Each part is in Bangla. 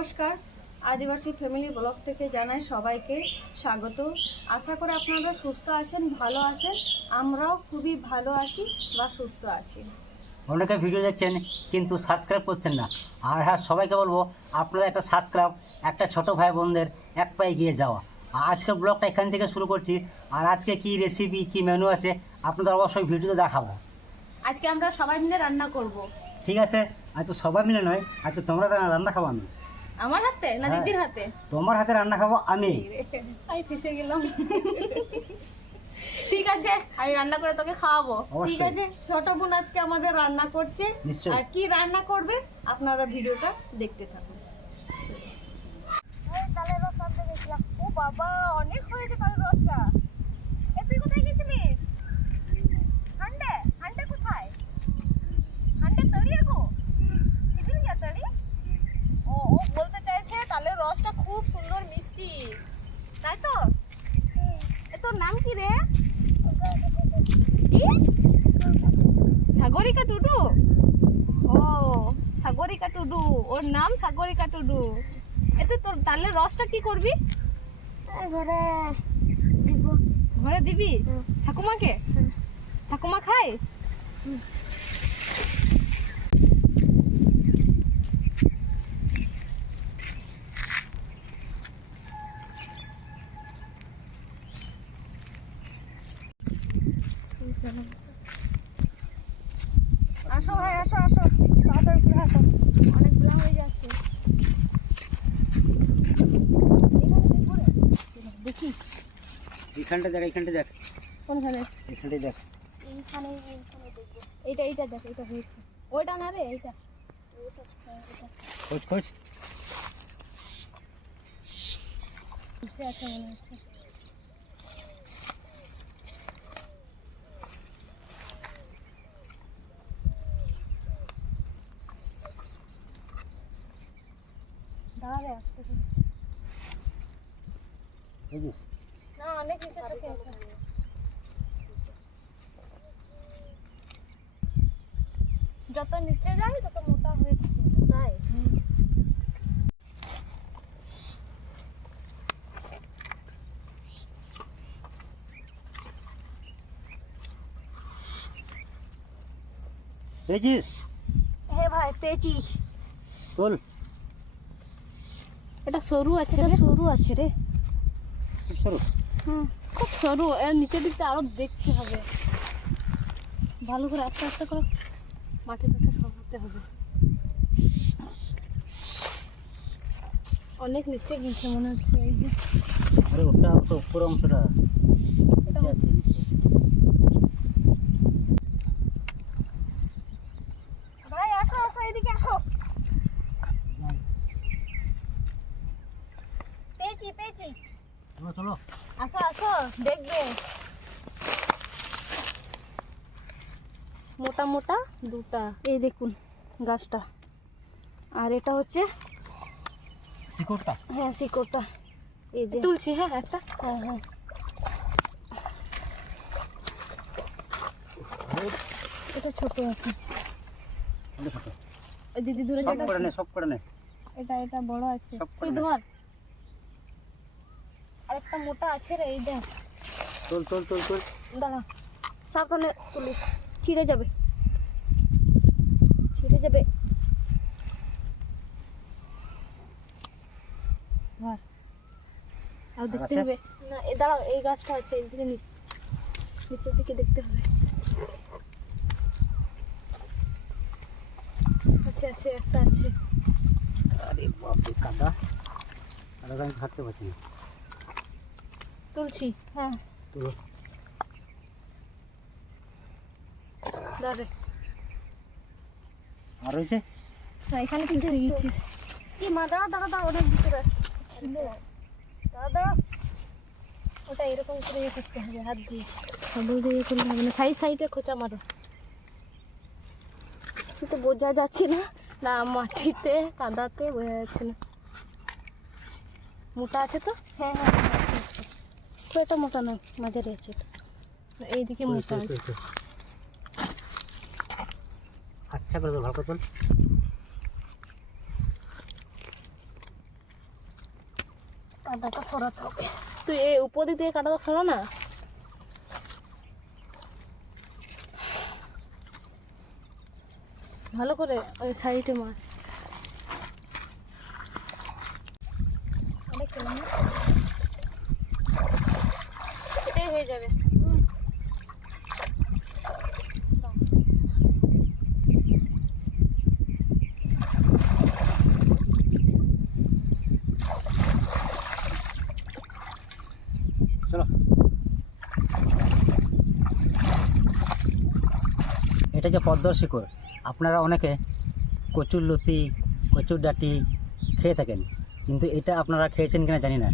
নমস্কার। আদিবাসী ফ্যামিলি ব্লগ থেকে জানাই সবাইকে স্বাগত। আশা করি আপনারা সুস্থ আছেন ভালো আছেন। আমরাও খুবই ভালো আছি বা সুস্থ আছি। অনেকে ভিডিও দেখছেন কিন্তু সাবস্ক্রাইব করছেন না। আর হ্যাঁ সবাইকে বলব আপনারা একটা সাবস্ক্রাইব একটা ছোট ভাই বোনদের এক পায়ে গিয়ে যাওয়া। আর আজকের ব্লগটা এখান থেকে শুরু করছি। আর আজকে কি রেসিপি কি মেনু আছে আপনাদের অবশ্যই ভিডিওতে দেখাবো। আজকে আমরা সবাই মিলে রান্না করব। ঠিক আছে? আজ তো সবাই মিলে নয় আজ তো তোমরা রান্না খাব আমি আমার হাতে না হ্যাঁ। দিদির হাতে? তোমার হাতে রান্না খাব আমি। আমি ফেসে গেলাম। ঠিক আছে আমি রান্না করে তোকে খাওয়াবো। ঠিক আছে? ছোট বোন আজকে আমাদের রান্না করছে। আর কি রান্না করবে আপনারা ভিডিওটা দেখতে থাকুন। ও বাবা অনেক হয়েছে তালের রসটা এ তুই কোথায় গেছিলিস হান্ডে হান্ডে কোথায় হান্ডে তড়িয়ে গো কিদিন গিয়া তড়ি ও ও বলতে চাইছে তালের রসটা খুব সুন্দর মিষ্টি তাই তো এ তোর নাম কি রে কি সাগরিকা টুডু ও সাগরিকা টুডু ওর নাম সাগরিকা টুডু তালের রসটা কি করবি? ঘরে দিব। ঘরে দিবি? ঠাকুমাকে? ঠাকুমা খায়? আসো ভাই আসো আসো। তাড়াতাড়ি করে আসো। অনেক বেলা হয়ে যাচ্ছে। দেখি? এখানটা দেখ এখানটা দেখ। কোনখানে? এখানটাই দেখ। এইখানে এইখানে দেখব। এইটা এইটা দেখ এইটা হয়েছে। ওইটা না রে এইটা। খোঁজ খোঁজ। বসে আছে মনে হচ্ছে। দাঁড়াবে আসতে দে। বুঝিস না অনেক নিচে থাকে এটা। যত নিচে যায় তত মোটা হয়ে থাকে তাই পেয়েছিস হে ভাই পেয়েছি তোল এটা সরু আছে এটা রে সরু আছে রে খুব সরু খুব সরু। এর নিচের দিকটা আরও দেখতে হবে। ভালো করে আস্তে আস্তে করে মাটি মাটি সরাতে হবে। অনেক নিচে গেছে মনে হচ্ছে এই যে। আরে ওটা তো উপর অংশটা নিচে আছে ভাই আসো আসো এদিকে আসো পেয়েছি পেয়েছি চলো চলো আসো আসো দেখবে? মোটা মোটা দুটা। এই দেখুন গাছটা। আর এটা হচ্ছে শিকড়টা? হ্যাঁ শিকড়টা। এই যে। তুলছি হ্যাঁ একটা। হ্যাঁ হ্যাঁ। এটা ছোট আছে। ওই দিদি দূরে সব করে নে সব করে নে। এটা এটা বড় আছে। সব তুই নে। ধর। একটা মোটা আছে রে এই দেখ। তোল তোল তোল তোল। দাঁড়া সাবধানে তুলিস ছিঁড়ে যাবে। ছিঁড়ে যাবে। আর দেখতে? হবে। না এ দাঁড়াও এই গাছটা আছে এইদিকে নি- নিচের দিকে দেখতে হবে। আছে আছে একটা আছে। আরে বাপরে কাদা। কাদা আমি থাকতে পারছি না। তুলছি হ্যাঁ। তোলো দাঁড়ে আর রয়েছে? না এখানে কিছু গেছি কি মা দাঁড়া দাঁড়া দাঁড়া ওটার ভিতরে। দাঁড়া ওটা এরকম করে ইয়ে করতে হবে হাত দিয়ে। সবল ইয়ে করলে হবে না। সাইড সাইডে খোঁচা মারো। কিন্তু বোঝা যাচ্ছে না না মাটিতে কাদাতে বোঝা যাচ্ছে না। মোটা আছে তো? হ্যাঁ হ্যাঁ। খুব একটা মোটা নয় মাঝারি আছে। এইদিকে মোটা। আচ্ছা করে ভালো করে তোল কাদাটা সরাতে হবে তুই এই উপর থেকে কাটাটা সরা না ভালো করে ওই সাইডে মার অনেক কেমন না? এটাই হয়ে যাবে। এটা যে পদ্মর শিকড়, আপনারা অনেকে কচুর লতি, কচুর ডাটি খেয়ে থাকেন, কিন্তু এটা আপনারা খেয়েছেন কিনা জানি না।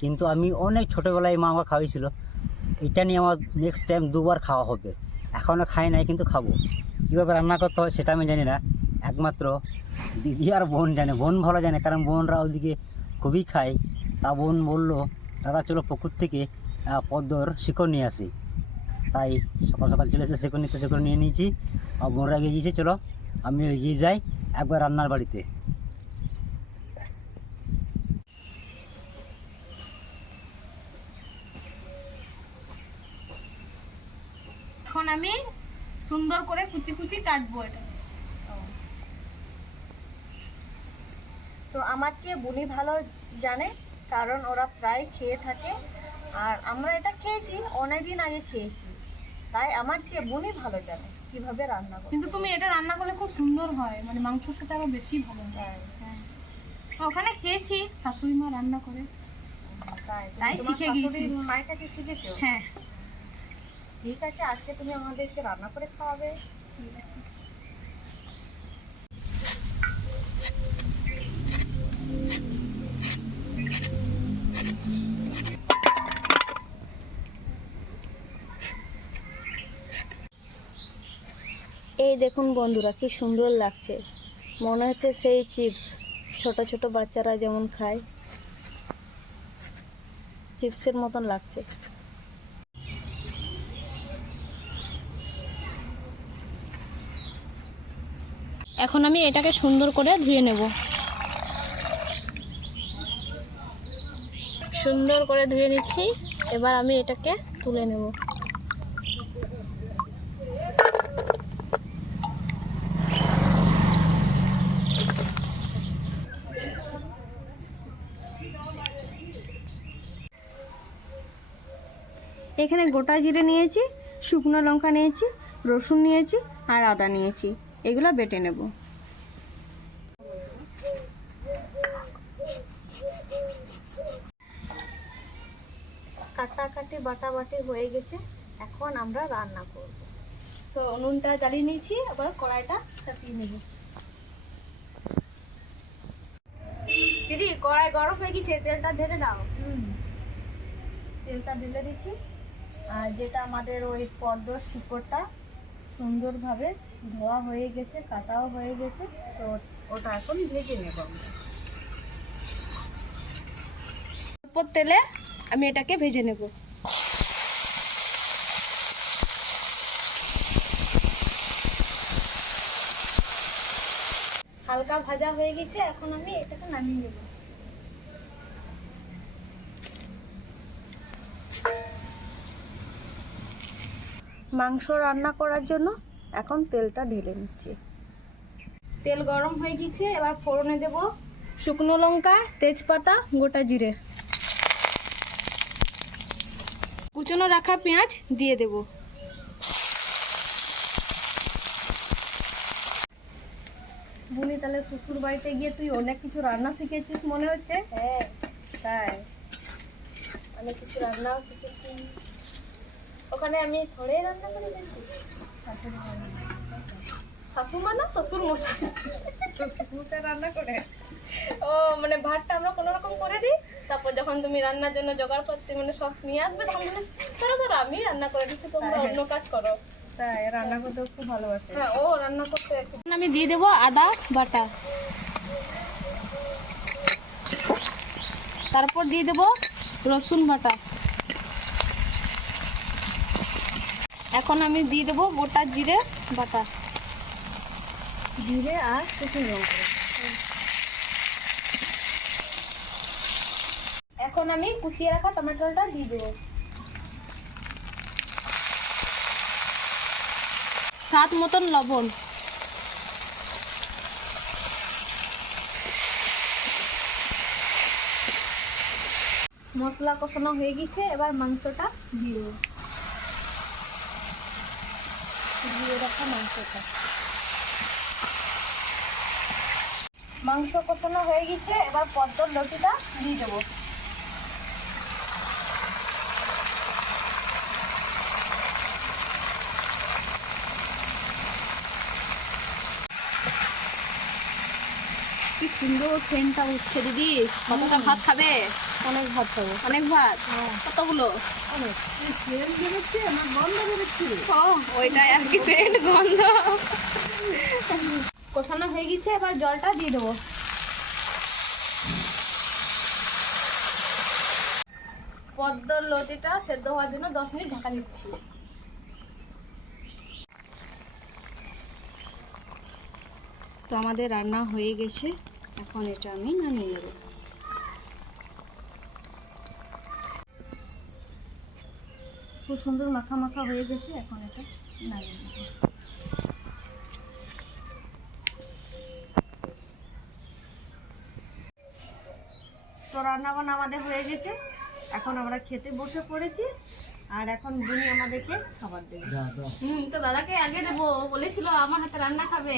কিন্তু আমি অনেক ছোটোবেলায় মা আমাকে খাওয়াইছিল এটা নিয়ে আমার নেক্সট টাইম দুবার খাওয়া হবে। এখনও খাই নাই, কিন্তু খাব। কীভাবে রান্না করতে হয় সেটা আমি জানি না। একমাত্র দিদি আর বোন জানে। বোন ভালো জানে, কারণ বোনরা ওইদিকে খুবই খায়। তা বোন বলল, দাদা, চলো পুকুর থেকে পদ্মর শিকড় নিয়ে আসি। তাই সকাল সকাল চলে এসে শিকড় নিতে, শিকড় নিয়ে নিয়েছি। আর বোনরা এগিয়ে গিয়েছে, চলো আমি এগিয়ে যাই একবার রান্নার বাড়িতে। এখন আমি সুন্দর করে কুচি কুচি কাটবো এটা। তো আমার চেয়ে বুনি ভালো জানে কারণ ওরা প্রায় খেয়ে থাকে। আর আমরা এটা খেয়েছি অনেক দিন আগে খেয়েছি। তাই আমার চেয়ে বুনি ভালো জানে কীভাবে রান্না করতে কিন্তু তুমি এটা রান্না করলে খুব সুন্দর হয় মানে মাংসের সাথে আরও বেশি ভালো হয়। হয়। ওখানে খেয়েছি শাশুড়ি মা রান্না করে। তাই শিখে গিয়েছি। মায়ের কাছে শিখেছো? হ্যাঁ। ঠিক আছে, আজকে তুমি আমাদেরকে রান্না করে খাওয়াবে। এই দেখুন বন্ধুরা, কি সুন্দর লাগছে। মনে হচ্ছে সেই চিপস, ছোট ছোট বাচ্চারা যেমন খায়। চিপসের মতন লাগছে। এখন আমি এটাকে সুন্দর করে ধুয়ে নেব। সুন্দর করে ধুয়ে নিচ্ছি। এবার আমি এটাকে তুলে নেব। এখানে গোটা জিরে নিয়েছি, শুকনো লঙ্কা নিয়েছি, রসুন নিয়েছি আর আদা নিয়েছি। এগুলো বেটে নেব। কাটাকাটি বাটাবাটি হয়ে গেছে এখন আমরা রান্না করব। তো নুনটা জ্বালিয়ে নিয়েছি আবার কড়াইটা চাপিয়ে নেব। দিদি কড়াই গরম হয়ে গেছে তেলটা ঢেলে দাও। তেলটা ঢেলে দিচ্ছি। আর যেটা আমাদের ওই পদ্ম শিকড়টা সুন্দরভাবে ধোয়া হয়ে গেছে কাটাও হয়ে গেছে তো ওটা এখন ভেজে নেব আমরা। অল্প তেলে আমি এটাকে ভেজে নেব। হালকা ভাজা হয়ে গেছে এখন আমি এটাকে নামিয়ে নেব। মাংস রান্না করার জন্য এখন তেলটা ঢেলে নিচ্ছি। তেল গরম হয়ে গেছে এবার ফোড়নে দেব শুকনো লঙ্কা তেজপাতা গোটা জিরে। কুচনো রাখা পেঁয়াজ দিয়ে দেব। বুনি তাহলে শ্বশুর বাড়িতে গিয়ে তুই অনেক কিছু রান্না শিখেছিস মনে হচ্ছে? হ্যাঁ তাই। অনেক কিছু রান্নাও শিখেছি। ওখানে আমি থোড়েই রান্না করে বেশি শাশুমা না শ্বশুর মশাই। শ্বশুর রান্না করে? ও মানে ভাতটা আমরা কোনো রকম করে দিই তারপর যখন তুমি রান্নার জন্য জোগাড় করতে মানে সব নিয়ে আসবে তখন বলে ধরো ধরো আমি রান্না করে দিচ্ছি তোমরা অন্য কাজ করো। তাই রান্না করতে খুব ভালোবাসে। হ্যাঁ ও রান্না করতে আমি দিয়ে দেবো আদা বাটা। তারপর দিয়ে দেবো রসুন বাটা। এখন আমি দিয়ে দেবো গোটা জিরে বাটা। জিরে আর শুকনো লঙ্কা। এখন আমি কুচিয়ে রাখা টমেটোটা দিয়ে দেবো। স্বাদ মতন লবণ। মশলা কষানো হয়ে গেছে এবার মাংসটা দিয়ে দেবো দিয়ে রাখা মাংসটা। মাংস কষানো হয়ে গেছে এবার পদ্মর লতিটা দিয়ে দেবো। কি সুন্দর সেন্টটা উঠছে দিদি। কতটা ভাত খাবে? অনেক ভাত খাব। অনেক ভাত? কতগুলো? অনেক ও ওইটাই আর কি সেন্ট গন্ধ। কষানো হয়ে গেছে এবার জলটা দিয়ে দেবো। পদ্মর লতিটা সেদ্ধ হওয়ার জন্য দশ মিনিট ঢাকা দিচ্ছি। তো আমাদের রান্না হয়ে গেছে এখন এটা আমি নামিয়ে নেব। খুব সুন্দর মাখা মাখা হয়ে গেছে এখন এটা নামিয়ে নেব। তো রান্না বান্না আমাদের হয়ে গেছে। এখন আমরা খেতে বসে পড়েছি আর এখন বুনি আমাদেরকে খাবার দেবে। হুম তো দাদাকে আগে দেবো বলেছিল আমার হাতে রান্না খাবে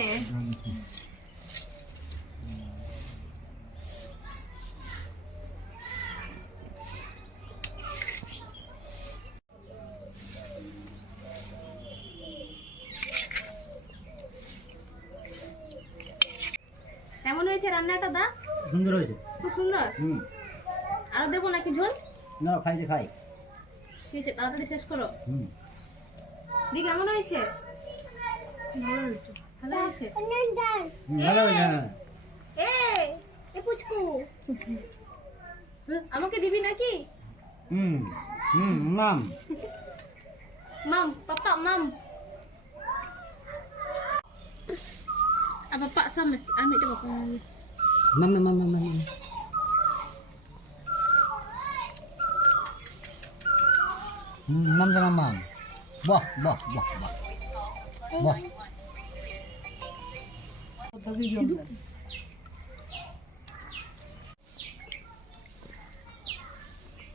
কেমন হয়েছে রান্নাটা দা? সুন্দর হয়েছে। খুব সুন্দর? হুম। আরও দেবো নাকি ঝোল? না খাইতে খাই। ঠিক আছে তাড়াতাড়ি শেষ করো। হুম। দি কেমন হয়েছে? ভালো হয়েছে। ভালো হয়েছে? ভালো হয়েছে হ্যাঁ। এ পুচকু। আমাকে দিবি নাকি? হুম হুম নাম মাম পাপা মাম। Ah, bapak sama. Ambil dia bapak. Mama, mama, mama. Nam cho mama. Wah, wah, wah, wah. Wah.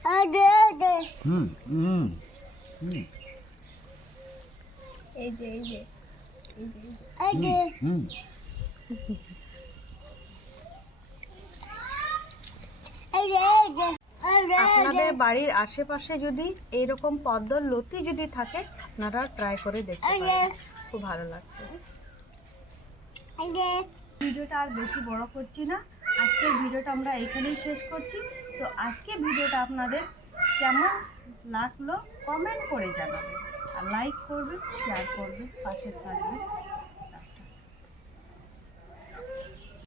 Ada, ada. Hmm, hmm. Hmm. Ada, ada. Ada, ada. Hmm. আপনাদের বাড়ির আশেপাশে যদি এইরকম পদ্মর লতি যদি থাকে আপনারা ট্রাই করে দেখতে পারেন। খুব ভালো লাগছে। ভিডিওটা আর বেশি বড় করছি না। আজকের ভিডিওটা আমরা এখানেই শেষ করছি। তো আজকে ভিডিওটা আপনাদের কেমন লাগল কমেন্ট করে জানাবেন। আর লাইক করবে শেয়ার করবে পাশে থাকবে